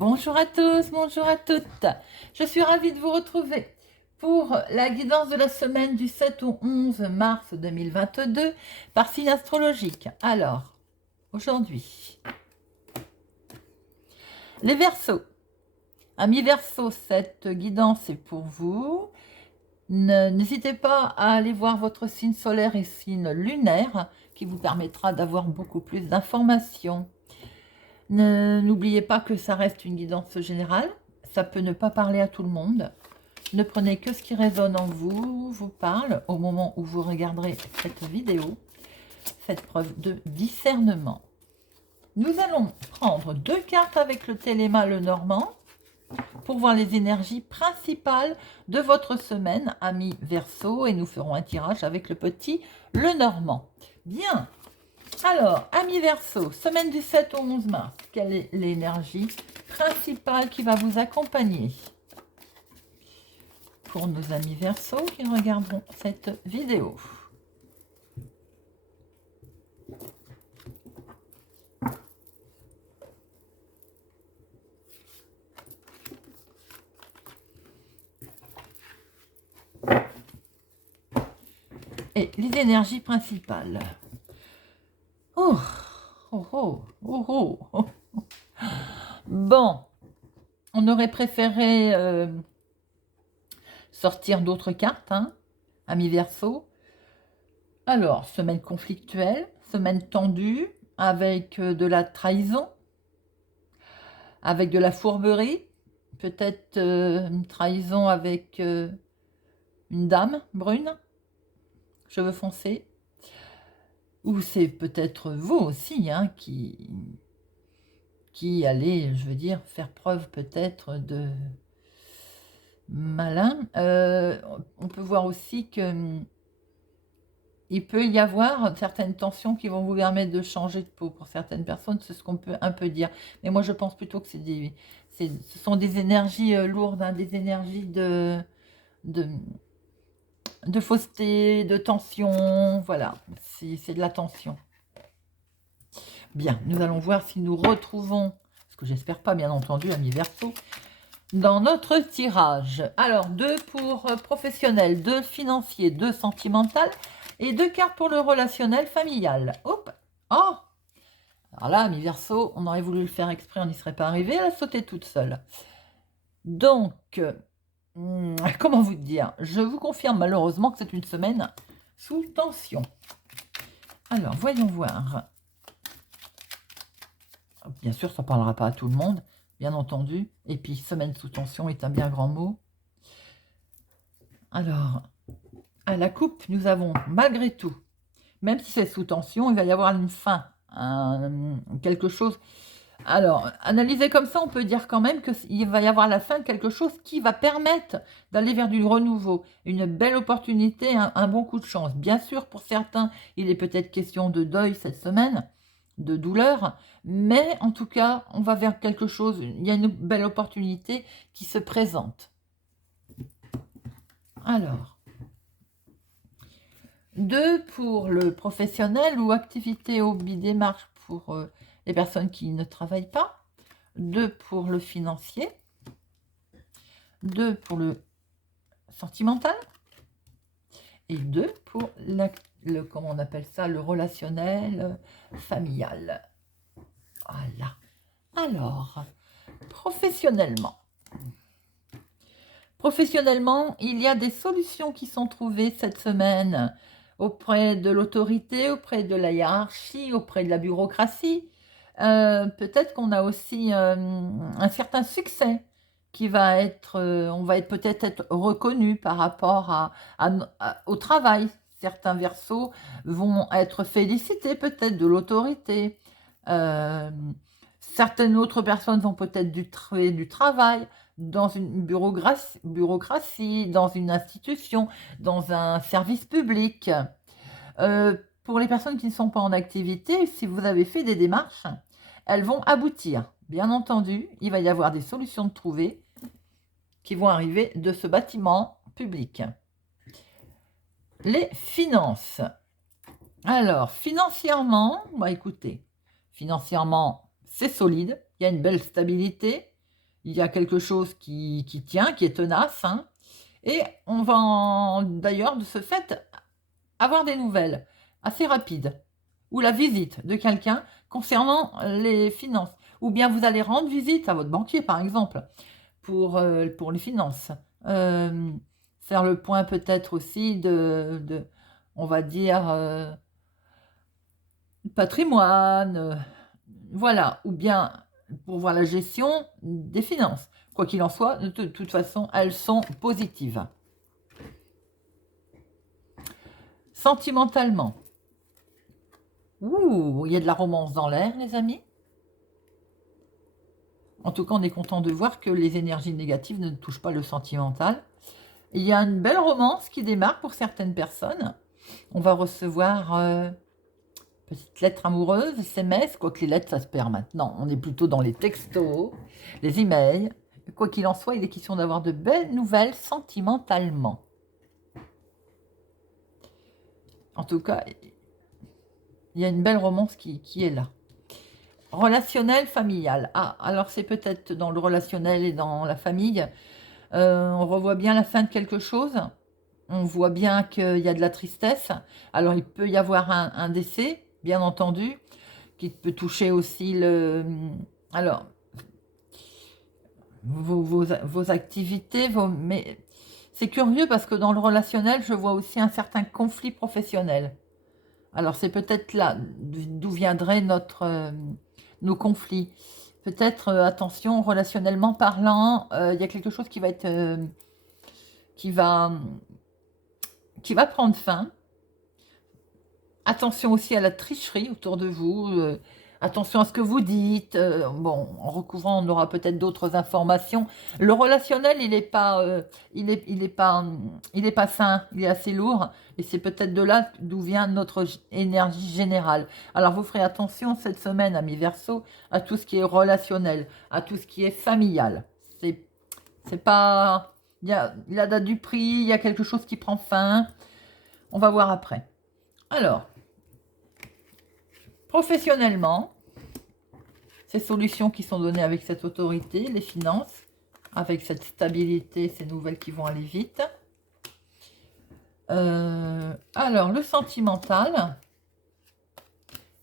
Bonjour à tous, bonjour à toutes. Je suis ravie de vous retrouver pour la guidance de la semaine du 7 au 11 mars 2022 par signe astrologique. Alors, aujourd'hui, les Verseaux. Amis Verseaux, cette guidance est pour vous. N'hésitez pas à aller voir votre signe solaire et signe lunaire qui vous permettra d'avoir beaucoup plus d'informations. N'oubliez pas que ça reste une guidance générale. Ça peut ne pas parler à tout le monde. Ne prenez que ce qui résonne en vous, vous parle au moment où vous regarderez cette vidéo. Faites preuve de discernement. Nous allons prendre 2 cartes avec le Téléma Lenormand pour voir les énergies principales de votre semaine, amis Verseau, et nous ferons un tirage avec le petit Lenormand. Bien. Alors, amis Verseau, semaine du 7 au 11 mars, quelle est l'énergie principale qui va vous accompagner pour nos amis Verseau qui regarderont cette vidéo? Et les énergies principales. Oh, oh, oh, oh, oh. Bon, on aurait préféré sortir d'autres cartes, hein, amis Verseau. Alors, semaine conflictuelle, semaine tendue, avec de la trahison, avec de la fourberie, peut-être une trahison avec une dame brune, cheveux foncés, ou c'est peut-être vous aussi hein, qui allez, je veux dire, faire preuve peut-être de malin. On peut voir aussi que il peut y avoir certaines tensions qui vont vous permettre de changer de peau. Pour certaines personnes, c'est ce qu'on peut un peu dire. Mais moi, je pense plutôt que ce sont des énergies lourdes, hein, des énergies de fausseté, de tension. Voilà, c'est de la tension. Bien, nous allons voir si nous retrouvons, ce que j'espère pas, bien entendu, amis Verseau, dans notre tirage. Alors, 2 pour professionnel, 2 financier, 2 sentimental et 2 cartes pour le relationnel familial. Hop. Oh. Alors là, amis Verseau, on aurait voulu le faire exprès, on n'y serait pas arrivé, elle a sauté toute seule. Donc, comment vous dire? Je vous confirme malheureusement que c'est une semaine sous tension. Alors, voyons voir. Bien sûr, ça ne parlera pas à tout le monde, bien entendu. Et puis, semaine sous tension est un bien grand mot. Alors, à la coupe, nous avons malgré tout, même si c'est sous tension, il va y avoir une fin, quelque chose. Alors, analysé comme ça, on peut dire quand même qu'il va y avoir la fin de quelque chose qui va permettre d'aller vers du renouveau, une belle opportunité, un bon coup de chance. Bien sûr, pour certains, il est peut-être question de deuil cette semaine, de douleur, mais en tout cas, on va vers quelque chose, il y a une belle opportunité qui se présente. Alors, 2 pour le professionnel ou activité, hobby, démarche pour les personnes qui ne travaillent pas. 2 pour le financier. 2 pour le sentimental. Et 2 pour comment on appelle ça, le relationnel familial. Voilà. Alors, professionnellement. Professionnellement, il y a des solutions qui sont trouvées cette semaine auprès de l'autorité, auprès de la hiérarchie, auprès de la bureaucratie. Peut-être qu'on a aussi un certain succès qui va être, on va peut-être être reconnu par rapport au travail. Certains Verseaux vont être félicités peut-être de l'autorité. Certaines autres personnes vont peut-être trouver du travail dans une bureaucratie, dans une institution, dans un service public. Pour les personnes qui ne sont pas en activité, si vous avez fait des démarches, elles vont aboutir. Bien entendu, il va y avoir des solutions de trouver qui vont arriver de ce bâtiment public. Les finances. Alors, financièrement, écoutez, financièrement, c'est solide, il y a une belle stabilité, il y a quelque chose qui tient, qui est tenace, hein, et on va d'ailleurs de ce fait avoir des nouvelles assez rapides, ou la visite de quelqu'un concernant les finances, ou bien vous allez rendre visite à votre banquier par exemple pour les finances. Euh, Faire le point peut-être aussi on va dire, patrimoine, voilà, ou bien pour voir la gestion des finances. Quoi qu'il en soit, de toute façon, elles sont positives. Sentimentalement, ouh, il y a de la romance dans l'air, les amis. En tout cas, on est content de voir que les énergies négatives ne touchent pas le sentimental. Il y a une belle romance qui démarre pour certaines personnes. On va recevoir petite lettre amoureuse, SMS, quoique les lettres, ça se perd maintenant. On est plutôt dans les textos, les emails. Quoi qu'il en soit, il est question d'avoir de belles nouvelles sentimentalement. En tout cas, il y a une belle romance qui est là. Relationnel, familial. Ah, alors c'est peut-être dans le relationnel et dans la famille. On revoit bien la fin de quelque chose. On voit bien qu'il y a de la tristesse. Alors il peut y avoir un décès, bien entendu, qui peut toucher aussi le... Alors, vos activités, mais c'est curieux parce que dans le relationnel, je vois aussi un certain conflit professionnel. Alors c'est peut-être là d'où viendraient nos conflits. Peut-être, attention, relationnellement parlant, il y a quelque chose qui va être, qui va, qui va prendre fin. Attention aussi à la tricherie autour de vous. Attention à ce que vous dites. Bon, en recouvrant, on aura peut-être d'autres informations. Le relationnel, il est pas sain. Il est assez lourd. Et c'est peut-être de là d'où vient notre énergie générale. Alors, vous ferez attention cette semaine, amis Verseau, à tout ce qui est relationnel, à tout ce qui est familial. C'est pas... Il y a la date du prix, il y a quelque chose qui prend fin. On va voir après. Alors, professionnellement, ces solutions qui sont données avec cette autorité, les finances, avec cette stabilité, ces nouvelles qui vont aller vite. Alors, le sentimental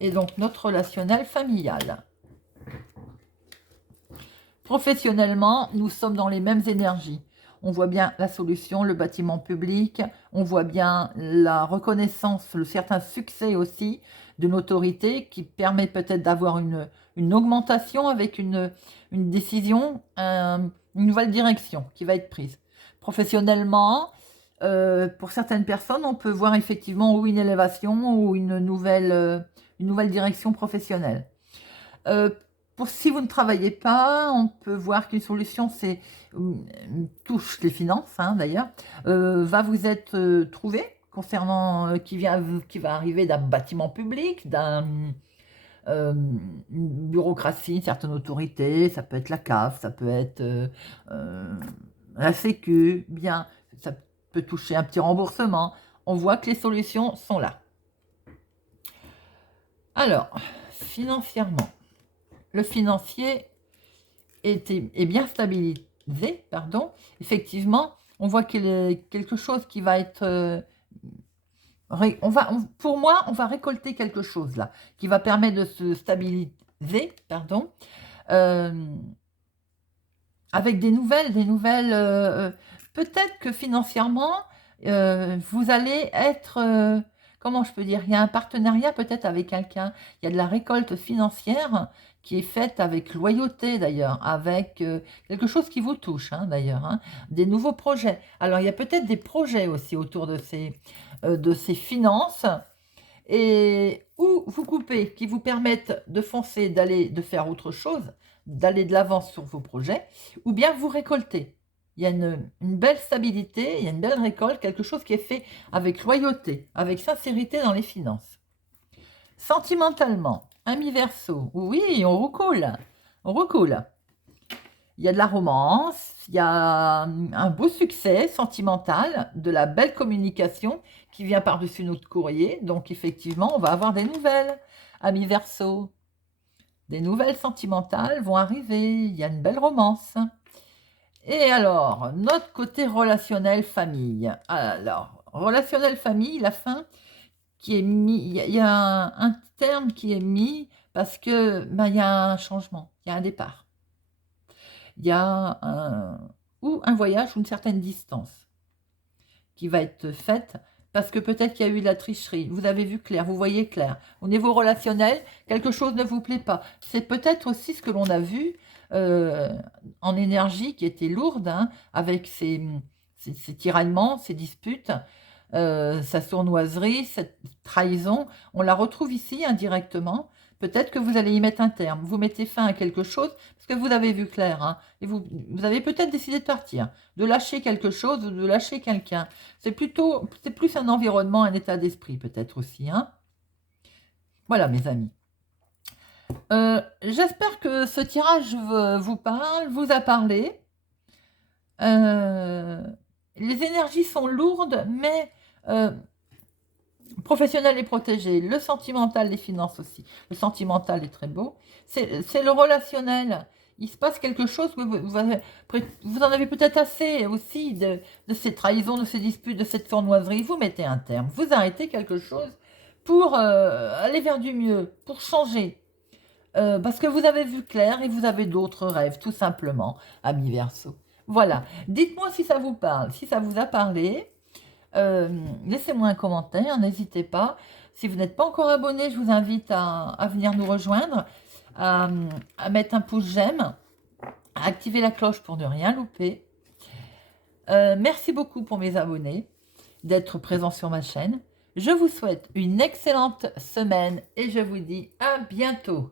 et donc notre relationnel familial. Professionnellement, nous sommes dans les mêmes énergies. On voit bien la solution, le bâtiment public, on voit bien la reconnaissance, le certain succès aussi d'une autorité qui permet peut-être d'avoir une augmentation avec une décision, une nouvelle direction qui va être prise. Professionnellement, pour certaines personnes, on peut voir effectivement ou une élévation ou une nouvelle direction professionnelle. Si vous ne travaillez pas, on peut voir qu'une solution, c'est touche les finances, hein, d'ailleurs, va vous être trouvée concernant qui va arriver d'un bâtiment public, une bureaucratie, une certaine autorité, ça peut être la CAF, ça peut être la Sécu, bien, ça peut toucher un petit remboursement. On voit que les solutions sont là. Alors, financièrement, le financier est bien stabilisé, pardon. Effectivement, on voit qu'il y a quelque chose qui va être... pour moi, on va récolter quelque chose là, qui va permettre de se stabiliser, pardon, euh, avec des nouvelles, peut-être que financièrement, vous allez être, comment je peux dire, il y a un partenariat peut-être avec quelqu'un, il y a de la récolte financière qui est faite avec loyauté d'ailleurs, avec quelque chose qui vous touche hein, d'ailleurs, hein, des nouveaux projets. Alors il y a peut-être des projets aussi autour de ces finances et où vous coupez, qui vous permettent de foncer, de faire autre chose, d'aller de l'avant sur vos projets, ou bien vous récoltez. Il y a une belle stabilité, il y a une belle récolte, quelque chose qui est fait avec loyauté, avec sincérité dans les finances. Sentimentalement, ami Verseau, oui, on recoule, on recoule. Il y a de la romance, il y a un beau succès sentimental, de la belle communication qui vient par-dessus notre courrier. Donc effectivement, on va avoir des nouvelles, amis Verseau. Des nouvelles sentimentales vont arriver, il y a une belle romance. Et alors, notre côté relationnel famille. Alors, relationnel famille, la fin qui est mis, il y a un terme qui est mis parce que ben, il y a un changement, il y a un départ. Il y a ou un voyage ou une certaine distance qui va être faite parce que peut-être qu'il y a eu de la tricherie. Vous avez vu clair, vous voyez clair. Au niveau relationnel, quelque chose ne vous plaît pas. C'est peut-être aussi ce que l'on a vu euh, en énergie qui était lourde, hein, avec ces tiraillements, ces disputes, sa sournoiserie, cette trahison. On la retrouve ici indirectement. Peut-être que vous allez y mettre un terme. Vous mettez fin à quelque chose parce que vous avez vu clair, hein, et vous avez peut-être décidé de partir, de lâcher quelque chose ou de lâcher quelqu'un. C'est plus un environnement, un état d'esprit peut-être aussi, hein. Voilà mes amis. J'espère que ce tirage vous parle, vous a parlé. Euh, les énergies sont lourdes, mais professionnel et protégé. Le sentimental, les finances aussi. Le sentimental est très beau. C'est le relationnel. Il se passe quelque chose, vous en avez peut-être assez aussi de ces trahisons, de ces disputes, de cette sournoiserie. Vous mettez un terme, vous arrêtez quelque chose pour aller vers du mieux, pour changer. Parce que vous avez vu clair et vous avez d'autres rêves, tout simplement, ami Verseau. Voilà. Dites-moi si ça vous parle, si ça vous a parlé. Laissez-moi un commentaire, n'hésitez pas. Si vous n'êtes pas encore abonné, je vous invite à venir nous rejoindre, à mettre un pouce j'aime, à activer la cloche pour ne rien louper. Merci beaucoup pour mes abonnés, d'être présents sur ma chaîne. Je vous souhaite une excellente semaine et je vous dis à bientôt.